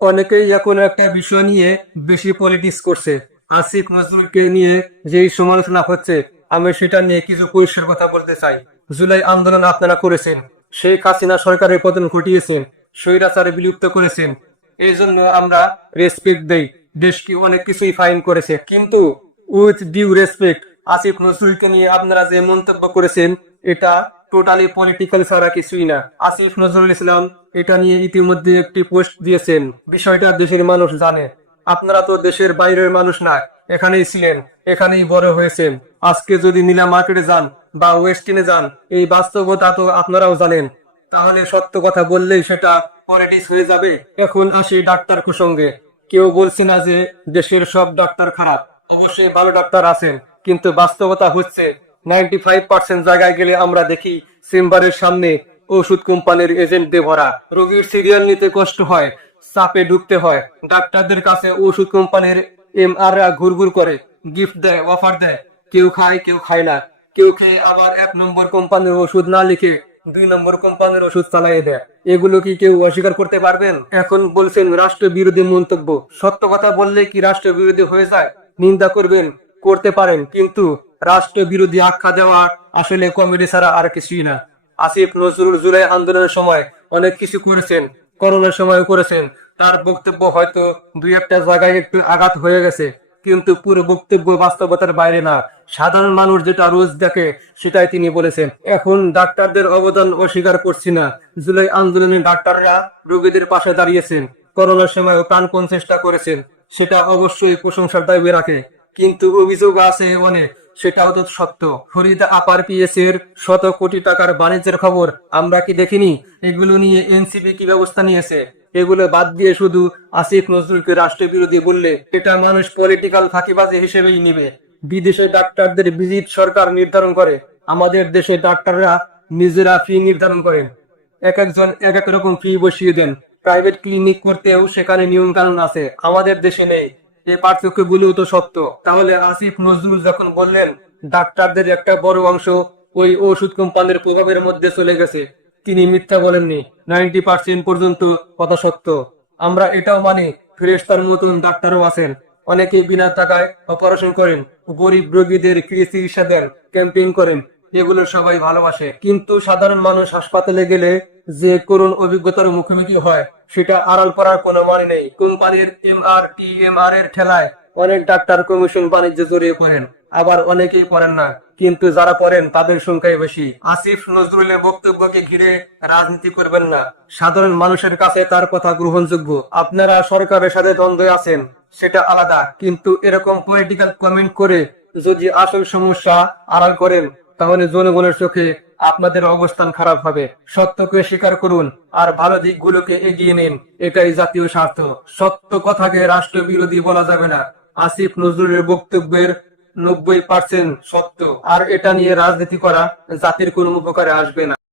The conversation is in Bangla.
অনেকেই এখন একটা বিষয় নিয়ে বেশি পলিটিক্স করছে। আসিফ নজরুলকে নিয়ে যেই সমালোচনা হচ্ছে, আমি সেটা নিয়ে কিছু পরিষ্কার কথা বলতে চাই। জুলাই আন্দোলন আপনারা করেছেন। শেখ হাসিনা সরকারের পতন ঘটিয়েছেন, স্বৈরাচারে বিলুপ্ত করেছেন। এই জন্য আমরা রেসপেক্ট দেই। দেশকে অনেক কিছুই ফাইন করেছে। কিন্তু উইথ ডিউ রেসপেক্ট আসিফ নজরুলকে নিয়ে আপনারা যে মন্তব্য করেছেন, এটা টোটালি পলিটিক্যাল ছাড়া কিছুই না। আসিফ নজরুল ইসলাম, এটা নিয়ে ইতিমধ্যে একটি পোস্ট দিয়েছেন। বিষয়টা দেশের মানুষ জানে। আপনারা তো দেশের বাইরের মানুষ না, এখানেই ছিলেন, এখানেই বড় হয়েছেন। আজকে যদি নীলা মার্কেটে যান বা ওয়েস্টিনে যান, এই বাস্তবতা তো আপনারাও জানেন। তাহলে সত্য কথা বললেই সেটা পলিটিক্স হয়ে যাবে। এখন আসি ডাক্তার প্রসঙ্গে। কেউ বলছে না যে দেশের সব ডাক্তার খারাপ। অবশ্যই ভালো ডাক্তার আছেন, কিন্তু বাস্তবতা হচ্ছে নাইনটি ফাইভ পার্সেন্ট জায়গায় গেলে আমরা দেখি চেম্বারের সামনে ওষুধ কোম্পানির এজেন্ট দিয়ে ভরা রোগীর সিরিয়াল নিতে কষ্ট হয়, চাপে ঢুকতে হয়। ডাক্তারদের কাছে ওষুধ কোম্পানির এম আর ঘুরঘুর করে গিফট দেয় অফার দেয়। কেউ খায় কেউ খায় না। কেউ খেয়ে আবার এক নম্বর কোম্পানির ওষুধ না লিখে দুই নম্বর কোম্পানির ওষুধ চালিয়ে দেয়। এগুলো কি কেউ অস্বীকার করতে পারবেন? এখন বলছেন রাষ্ট্র বিরোধী মন্তব্য। সত্য কথা বললে কি রাষ্ট্র বিরোধী হয়ে যায়? নিন্দা করবেন, করতে পারেন, কিন্তু রাষ্ট্র বিরোধী আখ্যা দেওয়া আসলে কমেডি ছাড়া আর কিছুই না। আসিফ নজরুল জুলাই আন্দোলনের সময় অনেক কিছু করেছেন, করোনার সময় করেছেন। তার বক্তব্য হয়তো দুই একটা জায়গায় একটু আঘাত হয়ে গেছে, কিন্তু পুরো বক্তব্য বাস্তবতার বাইরে না। সাধারণ মানুষ যেটা রোজ দেখে সেটাই তিনি বলেছেন। এখন ডাক্তারদের অবদান অস্বীকার করছি না। জুলাই আন্দোলনে ডাক্তাররা রোগীদের পাশে দাঁড়িয়েছেন, করোনার সময় প্রাণপণ চেষ্টা করেছেন, সেটা অবশ্যই প্রশংসার দাবি রাখে। কিন্তু অভিযোগ আছে অনেক সেটাও তো সত্য। ফরিদা আপার পিএস এর শত কোটি টাকার বাণিজ্যের খবর আমরা কি দেখিনি? এগুলো নিয়ে এনসিপি কি ব্যবস্থা নিয়েছে? এগুলো বাদ দিয়ে শুধু আসিফ নজরুলকে রাষ্ট্র বিরোধী বললে এটা মানুষ পলিটিক্যাল ফাঁকিবাজি হিসেবেই নিবে। বিদেশে ডাক্তারদের ভিজিট সরকার নির্ধারণ করে। আমাদের দেশে ডাক্তাররা নিজেরা ফি নির্ধারণ করেন। এক একজন এক এক রকম ফি বসিয়ে দেন। প্রাইভেট ক্লিনিক করতেও সেখানে নিয়ম কানুন আছে। আমাদের দেশে নেই। এই পার্থক্য গুলোও তো সত্য। তাহলে আসিফ নজরুল যখন বললেন, ডাক্তারদের একটা বড় অংশ ওই ওষুধ কোম্পানির প্রভাবের মধ্যে চলে গেছে। তিনি মিথ্যা বলেননি। নাইনটি পার্সেন্ট পর্যন্ত কথা সত্য। আমরা এটাও মানি ফেরেস্তার মতন ডাক্তারও আছেন। অনেকে বিনা টাকায় অপারেশন করেন, গরিব রোগীদের ফ্রি চিকিৎসা দেন ক্যাম্পেইন করেন। এগুলো সবাই ভালোবাসে। কিন্তু সাধারণ মানুষ হাসপাতালে গেলে যে করুণ অভিজ্ঞতার মুখোমুখি হয়, সেটা আড়াল করার কোনো মানে নেই। কোম্পানির M R T M R এর ঠেলায় অনেক ডাক্তার কমিশন বাণিজ্য জড়িয়ে পড়েন। আবার অনেকেই পড়েন না। কিন্তু যারা পড়েন, তাদের সংখ্যাই বেশি। আসিফ নজরুলের বক্তব্যকে ঘিরে রাজনীতি করবেন না। সাধারণ মানুষের কাছে তার কথা গ্রহণযোগ্য। আপনারা সরকারের সাথে দ্বন্দ্বে আছেন, সেটা আলাদা। কিন্তু এরকম পলিটিক্যাল কমেন্ট করে যদি আসল সমস্যা আড়াল করেন তাহলে জনগণের চোখে আপনাদের অবস্থান খারাপ হবে। সত্যকে স্বীকার করুন আর ভালো দিকগুলোকে এগিয়ে নিন। এটাই জাতীয় স্বার্থ। সত্য কথাকে রাষ্ট্র বিরোধী বলা যাবে না। আসিফ নজরুলের বক্তব্যের নব্বই পার্সেন্ট সত্য। আর এটা নিয়ে রাজনীতি করা জাতির কোনো উপকারে আসবে না।